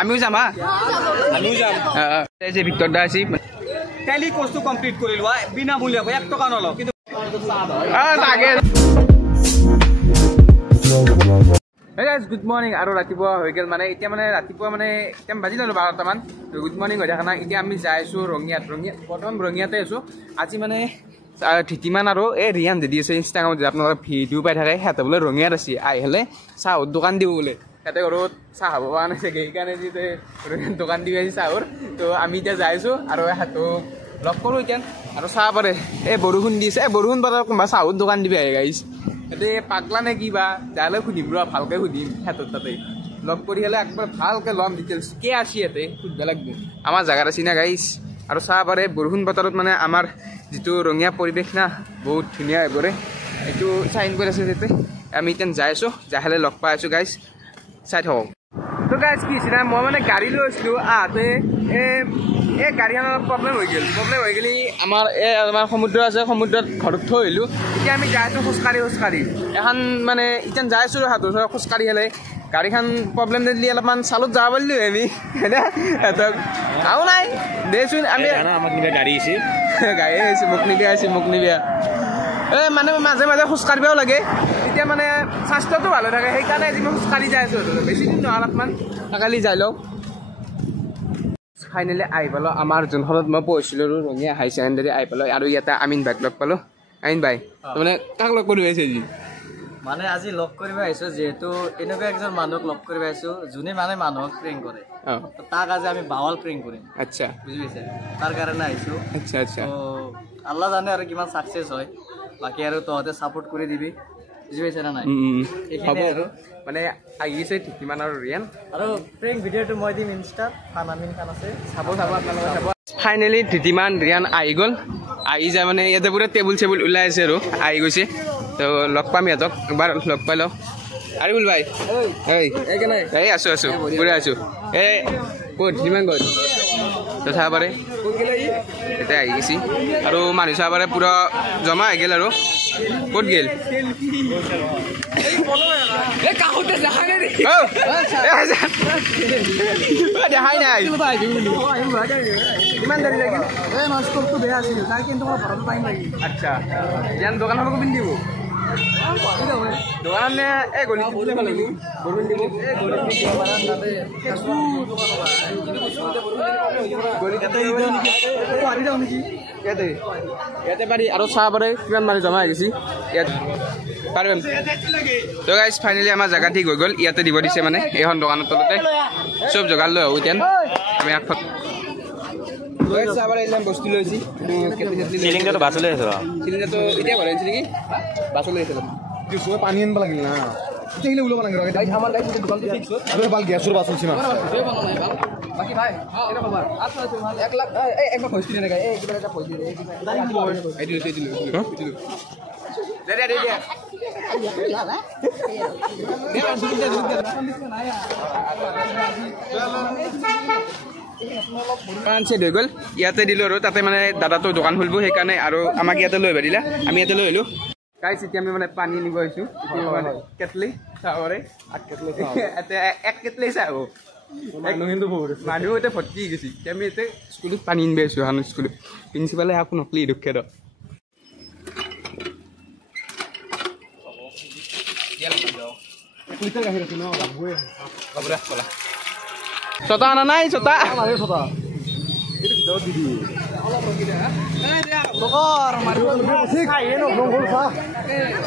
আমিও যাম হা আমিও যাম যে ভিতৰ দা আছি টেলি কোৰ্সটো কমপ্লিট কৰি লোৱা বিনামূলীয়া 1 টকা নলও কিন্তু লাগে Hey guys, good morning. Aro ratipuwa hoy gel mane itia mane ratipuwa mane tem baji lalo 12 ta man. Good morning hoy thakana itia ami jaisu rongiat botom rongiate asu. Aji mane thitiman aro e rian de diese Instagram je apnara video pai thake hete bole rongiat asi ai hele sa dokan dibo bole. Hete gorot sa habo ane se gei kane jite rongiat dokan dibe asi sa or to ami ja jaisu aro hato log koru itan aro sa pare e boruhun dise e boruhun bara kumba sa dokan dibe ai guys. এতে পাগলা নে কিবা জালে খুদিম ৰ ভালকে খুদিম হেতত তাতে লগ কৰি হলে একবাৰ ভালকে লম ডিটেইলছ কে আসি এতে খুদ লাগব আমাৰ জায়গা আছে না গাইস আৰু চাহ পাৰে বৰহুন বতৰত মানে আমাৰ যেটো ৰঙিয়া পৰিবেশ না বহুত ধুনিয়া এবাৰে এটো সাইন কৰি আছে যেতে আমি তেন যাইছো যাহলে লগ পাই আছো গাইস চাই থাকক তো গাইস কি সিনা মই মানে গাড়ী লৈছিলো আতে এ গাড়ীখনৰ প্ৰবলেম হৈ গলি আমাৰ সমুদ্ৰ আছে সমুদ্ৰত ঘৰত থৈলো এতিয়া আমি যাইছো খোজকাঢ়ি এখন মানে ইতেন যাইছো হাতৰ খোজকাঢ়ি হেলে গাড়ীখন প্ৰবলেম দিলি অলপমান চালত যাব পাৰিলো আমি হেনা আও নাই দেচোন আমি আমাক নিবে গাড়ী আছে মোক নিবে মানে মাজে মাজে খোজকাঢ়িবও লাগে এতিয়া মানে স্বাস্থ্যটো ভালে থাকে সেইকাৰণে আজি মই খোজকাঢ়ি যাই আছো বেছি দিন নহয় অলপমান কালি যাই লওঁ ফাইনালি আই পালো আমাৰ যোনখনত মই পঢ়িছিলো ৰঙিয়া হাই ছেকেণ্ডাৰী আই পালো আৰু ইয়াতে আমিন বাইক লগ পালো আমিন বাই মানে কাক লগ কৰি আছে জি মানে আজি লগ কৰিব আহিছো যেহেতু এনেকুৱা একজন মানুহক লগ কৰিব আহিছো যোনে মানে মানুহক প্ৰেং কৰে তো তাক আজি আমি বাৱাল প্ৰেং কৰিম আচ্ছা বুজি পাইছে তাৰ কাৰণে আহিছো আচ্ছা আচ্ছা তো আল্লাহ জানে আৰু কিমান সাকসেস হয় বাকি আৰু তহতে সাপোৰ্ট কৰি দিবি বুজি পাইছে না নাই হ'ব আৰু মানে আহিছে ঠিকিমান আৰু ৰিয়ান আৰু প্ৰেং ভিডিঅ'টো মই দিম ইনষ্টাত ফানামিন খান আছে চাব আপোনালোকে চাব ফাইনালি ঠিকিমান ৰিয়ান আহি গ'ল আহি যায় মানে ইয়াতে পুৰা টেবুল ওলাই আছে আৰু আহি গৈছে তো লগ পাম ইহঁতক একবাৰ লগ পাই লওঁ আৰিবুল ভাই এই আছো পুৰা আছো ক'ত যিমান গ'ল তো চাব পাৰে এতিয়া আহি গৈছে আৰু মানুহ চাব পাৰে পুৰা জমা আহি গ'ল আৰু ক'ত গেল দেখাই নাই কিমান দেৰি লাগিল আচ্ছা ইয়ান দোকানখনকো পিন্ধিব দোকানত নে এই গলি বৰষুণ দিব ইয়াতে পাৰি আৰু চাহ পাৰে কিমান মানুহ জমা হৈ গৈছে ইয়াত পাৰিম তো গাইজ ফাইনেলি আমাৰ জেগা ঠিক হৈ গ'ল ইয়াতে দিব দিছে মানে এইখন দোকানৰ তলতে চব যোগাৰ লৈ আহোঁ এতিয়া আমি আগফালে বস্তু লৈছি চিলিংটো বাছলৈ আছে চিলিংটো এতিয়া ভৰাই আনিছে নেকি বাছলৈ আছে পানী আনিব লাগিল না এতিয়া ওলাব লাগে আমাৰ লাইফ দোকানটো ফিক্স আৰু ভাল গেছৰ বাছ আছে না বাকি ভাই কেনে খবৰ আচ্ছা 1 লাখ একবাৰ কৈছিল নেকি এই কিবা এটা কৈছিল এইটো দে পাঁচে হৈ গ'ল ইয়াতে দিলোঁ আৰু তাতে মানে দাদাটো দোকান খুলিব সেইকাৰণে আৰু আমাক ইয়াতে লৈ আহিলা আমি ইয়াতে লৈ আহিলোঁ গাইছ এতিয়া আমি মানে পানী নিব আহিছোঁ কেটলি চাহৰে এক কেটলি চাহ হ'ব মানুহ এতিয়া ভৰ্তি গৈছে আমি এতিয়া স্কুলত পানী নিব আহিছোঁ হানো স্কুলত প্ৰিন্সিপালে আকৌ নকলি দুখে দ ছটা আনা নাই ছটা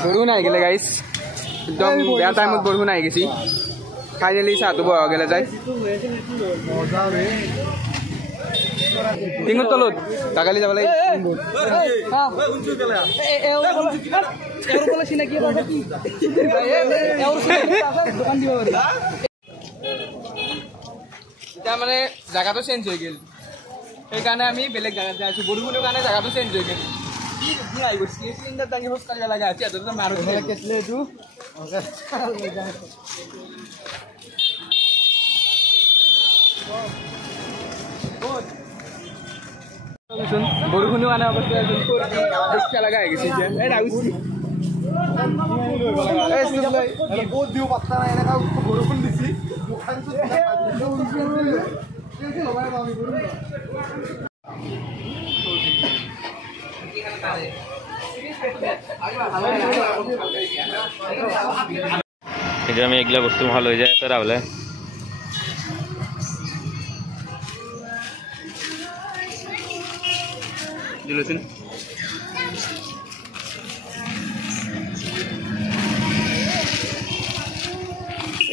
বৰষুণ আহি গ'লে গাইছ একদম বেয়া টাইমত বৰষুণ আহি গৈছে ফাইনেলি চাহটো বহা গ'লে যায় টিঙৰ তলত দাগালি যাব লাগে এতিয়া মানে জেগাটো চেঞ্জ হৈ গ'ল সেইকাৰণে আমি বেলেগ জেগাত যাই আছোঁ বৰষুণৰ কাৰণে জেগাটো চেঞ্জ হৈ গ'ল কি আহি গৈছে চিলিণ্ডাৰ দাঙি খোজ কাঢ়িব লগা হৈছে সিহঁতৰ মাৰো কেটলে এইটো বৰষুণৰ কাৰণে অৱস্থা লগা হৈ গৈছে এতিয়া বহুত দিও পাত্তা নাই এনেকা বৰষুণ দিছি আমি এগুলা বস্তু ভালো হয়ে যায় রাবলে দিলছেন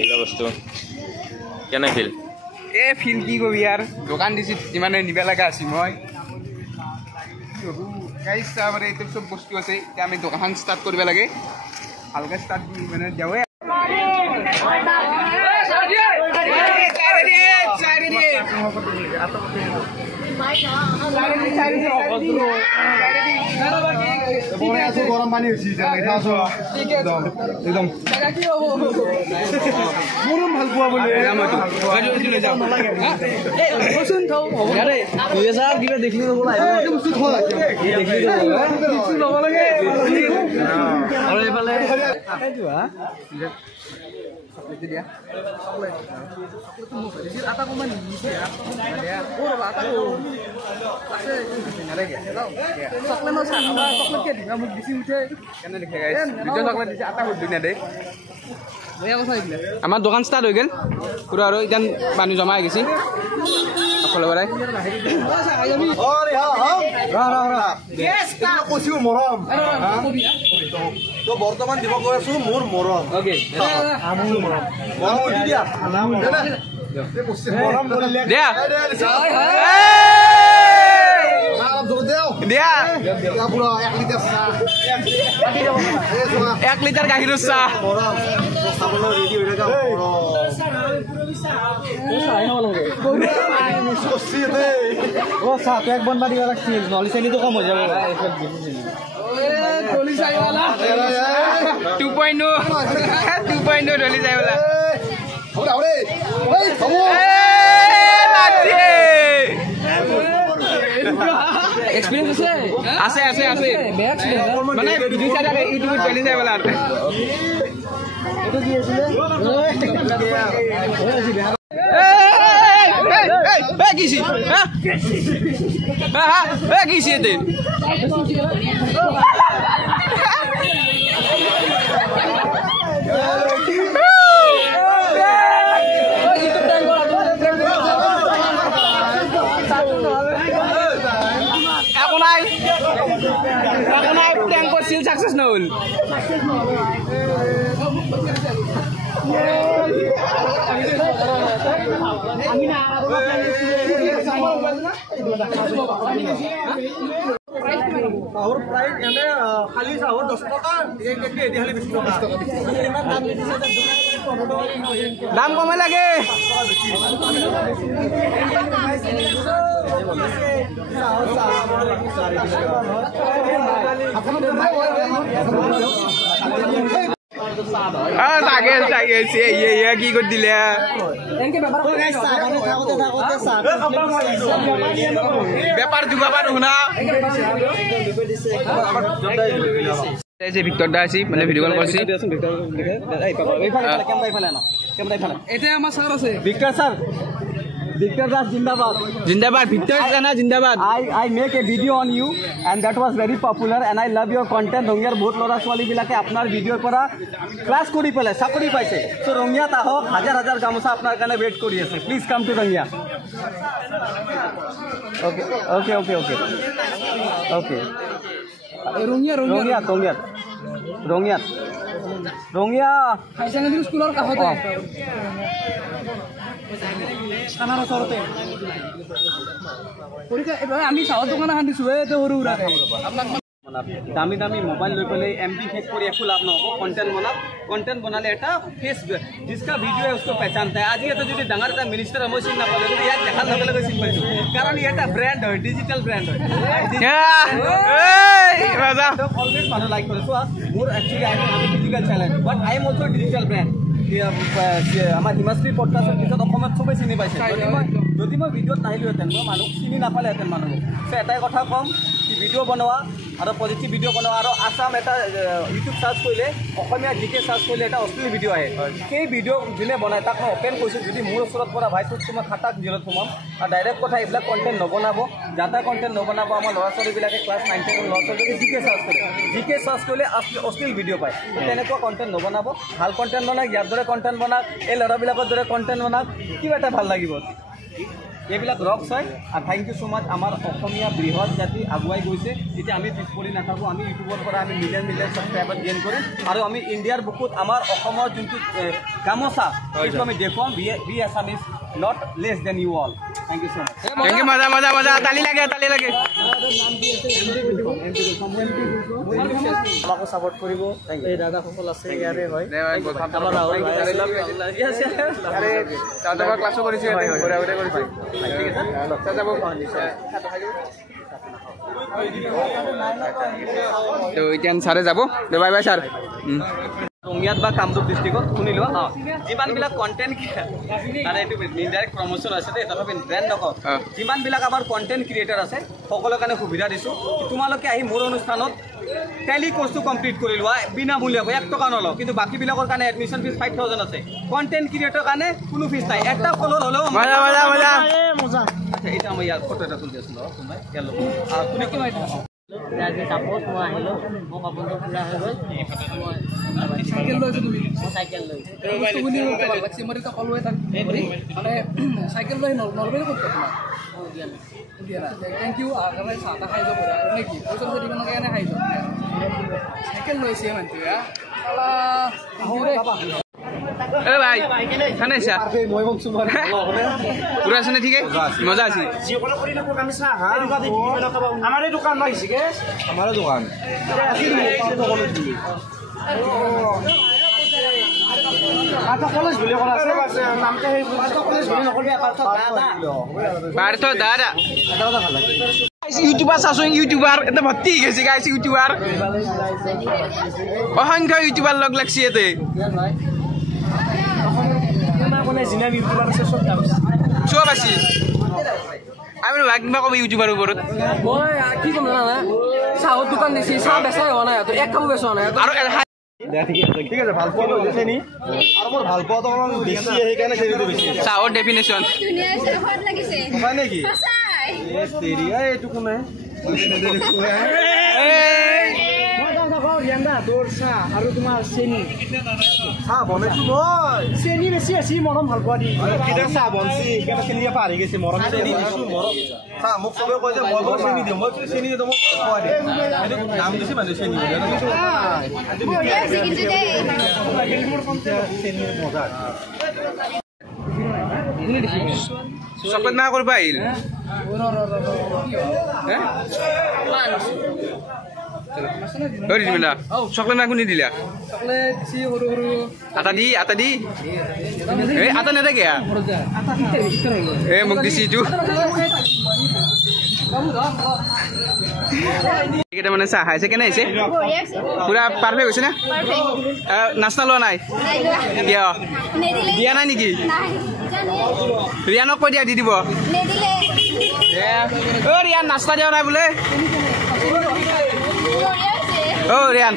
এগুলা বস্তু কেনে ফিল ফিল কি কবি আর দোকান দিছি যিমানে নিবা লাগা আছি মই গাইছ তারপরে এই সব বস্তু আছে এতিয়া আমি দোকান স্টার্ট করব লাগে হালকা স্টার্ট দি মানে যাওয়ে গরম পানি হয়েছি একদম গরম ভাল পোৱা বলে কিবা দেখলি আৰু এইফালে আমাৰ দোকান স্টাৰ্ট হয়ে গেল পুৰো আৰ ইতান পানি জমা হয়ে গেছি সকলে বলে মৰম তো বৰ্তমান দিব গৈ আছো মোৰ মৰম দিয়া দিয়া 1 লিটাৰ গাখীৰৰ চাহ এক বনবা দিব লাগছিল নহলে চেনিটো কম হৈ যাব 2.0 ডলি যায় বলা এক্সপেরিয়েন্স আছে আছে আছে মানে ভিডিও চাই থাকে ইউটিউবত ডলি যায় বলা কিছি কিছি এতে এখন নাই ট্যাঙ্কর সিল সাকসেস না হল চাহৰ প্ৰাইচ এনে খালি চাহৰ 10 টকা এদি খালি 20 টকা ইমান দাম দিছে দাম কমে লাগে কি করে দিলে ব্যাপার যুগাবার শুনা ভিক্টর দা আছি মানে ভিডিও কল করছি এটা আমার স্যার আছে Victor sir Victor Das Zindabad. Zindabad, Victor Zana Zindabad. I make a video on you and that was very popular and I love your content. Rongiar बहुत लड़ा स्वाली बिलाके अपनार वीडियो परा क्लास करी पहले साकरी पाइसे. So Rongiya ताहो हजार गामोसा अपनार काने wait करी है. Please come to Rongiya. Okay. Rongiya. Haisana di school और कहाँ होता है? खाना रसोते আমি চাহৰ দোকান এখন দিছো এতে সৰু সুৰাকে দামী দামী মোবাইল লৈ পেলাই एमबी फेक কৰি একো লাভ নহব কন্টেন্ট বনালে এটা ফেস जिसका वीडियो है उसको पहचानता है आज ये तो যদি ডাঙৰ এটা মিনিষ্টাৰ মই চিন নাপালে কিন্তু ইয়াক দেখাৰ লগে লগে চিন পাইছো কাৰণ ই এটা ব্ৰ্যান্ড হয় ডিজিটাল ব্ৰ্যান্ড হয় এই ৰাজা অলৱেজ মানুহ লাইক কৰে সো মোৰ actually I am physical challenge but I am also digital brand আমাৰ হিমাশ্ৰী পডকাষ্টৰ পিছত অসমত চবেই চিনি পাইছে যদি মই ভিডিঅ'ত নাহিলোহেঁতেন মই মানুহক চিনি নাপালেহেঁতেন মানুহক চ' এটাই কথা ক'ম ভিডিঅ' বনোৱা আৰু পজিটিভ ভিডিঅ' বনোৱা আৰু আছাম এটা ইউটিউব চাৰ্চ কৰিলে অসমীয়া জিকে চাৰ্চ কৰিলে এটা অশ্লীল ভিডিঅ' আহে সেই ভিডিঅ' যোনে বনায় তাক মই অপেন কৈছোঁ যদি মোৰ ওচৰত পৰা ভাই তোক তোমাৰ খাটাক জেলত সোমাম আৰু ডাইৰেক্ট কথা এইবিলাক কণ্টেণ্ট নবনাব যাতা কণ্টেণ্ট নবনাব আমাৰ ল'ৰা ছোৱালীবিলাকে ক্লাছ 9 10 ল'ৰা ছোৱালীবিলাকে জিকে চাৰ্চ কৰিলে অশ্লীল ভিডিঅ' পায় তেনেকুৱা কণ্টেণ্ট নবনাব ভাল কণ্টেণ্ট বনাওক ইয়াৰ দৰে কণ্টেণ্ট বনাওক এই ল'ৰাবিলাকৰ দৰে কণ্টেণ্ট বনাওক কিবা এটা ভাল লাগিব এইবিলাক ৰক্স হয় আৰু থেংক ইউ ছ' মাছ আমাৰ অসমীয়া বৃহৎ জাতি আগুৱাই গৈছে এতিয়া আমি পিছ পৰি নাথাকোঁ আমি ইউটিউবৰ পৰা আমি মিলিয়ন ছাবস্ক্ৰাইবাৰ গেইন কৰিম আৰু আমি ইণ্ডিয়াৰ বুকুত আমাৰ অসমৰ যোনটো গামোচা সেইটো আমি দেখুৱাম be Assamese not less than you all thank you so' much thank you মজা তালি লাগে আমাকো ছাপোৰ্ট কৰিব এই দাদাসকল আছে ইয়াৰে হয় আমাৰ ক্লাছো কৰিছে এতিয়া ছাৰে যাব বাই বাই ছাৰ ৰঙিয়াত বা কামৰূপ ডিষ্ট্ৰিক্টত শুনি লোৱা যিমানবিলাক কণ্টেণ্ট মানে এইটো ইনডাইৰেক্ট প্ৰমোশ্যন আছে দেই তথাপি ব্ৰেণ্ড নকওঁ যিমানবিলাক আমাৰ কণ্টেণ্ট ক্ৰিয়েটাৰ আছে সকলোৰে কাৰণে সুবিধা দিছোঁ তোমালোকে আহি মোৰ অনুষ্ঠানত টেলি কোৰ্চটো কমপ্লিট কৰি লোৱা বিনামূলীয়াকৈ 1 টকা নলওঁ কিন্তু বাকীবিলাকৰ কাৰণে এডমিশ্যন ফিজ 5,000 আছে কণ্টেণ্ট ক্ৰিয়েটৰ কাৰণে কোনো ফিজ নাই এটা ফলোৱাৰ হ'লেও এতিয়া মই ইয়াৰ ফটো এটা তুলি আছোঁ কোনোবাই ইয়াৰ লগত কোনে কোনে আজি চাপোজ মই আহিলোঁ মোৰ কাপোৰটো পূৰা হৈ গ'ল চাইকেল লৈছোঁ তুমি চাইকেল লৈ মানে চাইকেল লৈ নলবাৰী ক'ত দিয়া নাই থেংক ইউ আগে চাহ তাহ খাই যাব নে কি পইচা দিব নালাগে খাই যাব চাইকেল লৈছে মানুহটোৱে ভাই খানা আছা পুৰা আছে না ঠিক মজা আছে আমাৰ এই দোকান আহিছে আমাৰ দোকান কলেজ বুলি কৰা আছে নামটো সেই কলেজ বুলি নকৰিবি পাৰ্থ দাদা ইউটিউবাৰ চাচোন ইউটিউবাৰ এটা ভৰ্তি গৈছে গাইছে ইউটিউবাৰ অসংখ্য ইউটিউবাৰ লগ লাগছে ইয়াতে চব আছে আমি কিবা কবি ইউটিউবাৰ ওপৰত মই কি ক'ম জানা চাহৰ দোকান দিছি চাহ বেচাই হোৱা নাই এক কাপো বেচা নাই আৰু ঠিক আছে ভাল পোৱা চেনি আৰু মোৰ ভাল পোৱাটো অলপ বেছি সেইকাৰণে চেনিটো বেছি চাহৰ ডেফিনেশ্যন হয় নেকি এইটো কোনে তোৰ চাহ আৰু তোমাৰ চেনি চাহ বনাইছো মই চেনি বেছি আছে মৰম ভাল পোৱা দি কেতিয়া চাহ বনছি কেতিয়া চেনি পাহৰি গৈছে মৰম চেনি দিছো মৰম চাহ মোক চবে কয় যে মই বৰ চেনি দিওঁ মই চেনি দিওঁ মোক খোৱা দিয়ে দাম দিছে মানে চেনি চেনিৰ মজা চকলেট মাহ কৰিব আহিল চকলেট মাহ কোনে দিলা চকলেট দিছি সৰু সৰু আটা দি এই আটা নেথাকে মোক দিছি এইটো কেইটা মানে চাহ খাইছে কেনে আহিছে পুৰা পাৰফেক্ট হৈছে নে নাস্তা লোৱা নাই কিয় দিয়া নাই নেকি ৰিয়ানক কৈ দিয়া দি দিব ৰিয়ান নাস্তা দিয়া নাই বোলে ৰিয়ান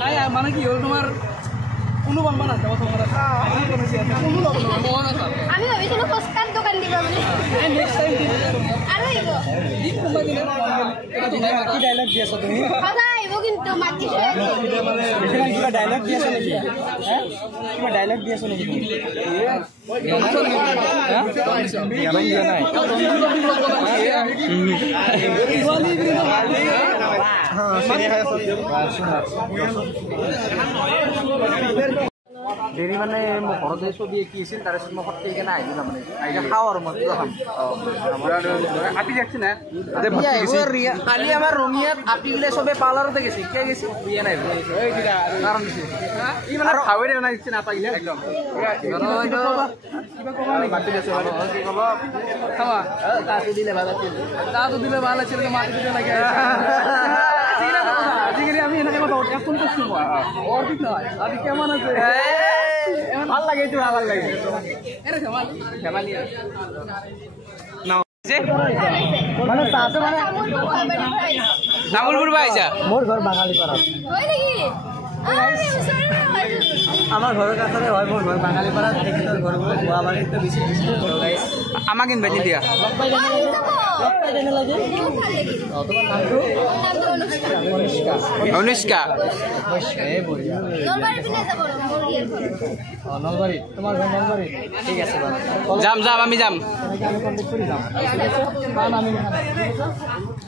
নাই মানে কি হ'ল তোমাৰ কোনো বনবা নাযাব তোমাৰ আমি ভাবিছিলো ফস্কাত দোকান দিব মানে কি ডাইলগ দি আছা তুমি আহিব কিন্তু মাতিছো কিবা ডাইলগ দি আছা নেকি কিবা ডাইলগ দি আছা নেকি দেৰি মানে মোৰ ঘৰতে ছবি আঁকি আছিল তাৰপিছত মই সত্য সেইকাৰণে আহিলোঁ তাৰমানে আহিলে খাওঁ আৰু মই পুৰা খাম আপি যাচ্ছি না কালি আমাৰ ৰঙিয়াত আপিগিলে চবে পাৰ্লাৰতে গেছে কিয় গেছে বিয়া নাই কাৰণ খাওয়াই না দিচ্ছে না পাইলে একদম তাতো দিলে ভাল আছিল তাতো দিলে ভাল আছিল মাটি দিলে লাগে আজিকালি আমি এনেকৈ কথা পাতি ফোন কৰিছোঁ মই অৰ ঠিক নহয় আজি কেমান আছে ভাল লাগে এইটো ভাল লাগে এনে ধেমালি ধেমালি মানে তাতে মানে তামোলপুৰ পৰা আহিছা মোৰ ঘৰ বাঙালীপাৰাত হয় নেকি আমাৰ ঘৰৰ কাষতে হয় মোৰ ঘৰ বাঙালীপাৰাত তেখেতৰ ঘৰ গুৱাহাটীত বেছি ঘৰ গাইছ আমাক ইনভাইট নিদিয়া অনুষ্কা নলবাৰী তোমাৰ ঘৰ নলবাৰী ঠিক আছে বাৰু যাম যাম আমি যাম আমি কণ্টেক্ট কৰি যাম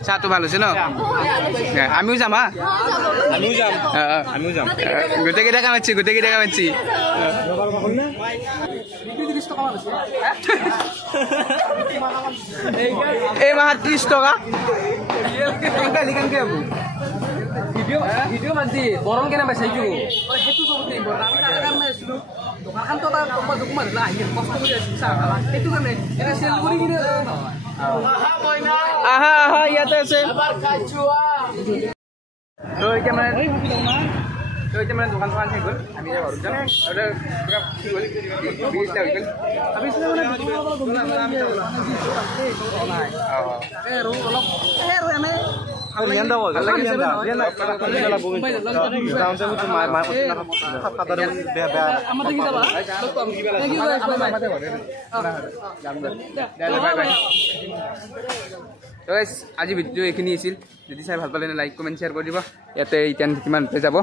চাহটো ভাল হৈছে ন আমিও যাম হা আমিও যাম গোটেইকেইটা কামাইছি এই মাহত 30 টকা ভিডিঅ' মাতি গৰম কেনে পাইছে সেইটো চবতে আমি তাৰ কাৰণে আছিলোঁ দোকানখনটো তাৰ দোকান আহি কষ্ট কৰি আছিলোঁ চাহ সেইটো কাৰণে এনে চেল কৰি কিনে আহা আহা ইয়াতে আছে এতিয়া মানে দোকান চোকান শেষ হ'ল আমি এতিয়া ঘৰত যাম আজি ভিডিঅ' এইখিনি আছিল যদি চাই ভাল পালে লাইক কমেণ্ট শ্বেয়াৰ কৰি দিব ইয়াতে এতিয়া কিমান যাব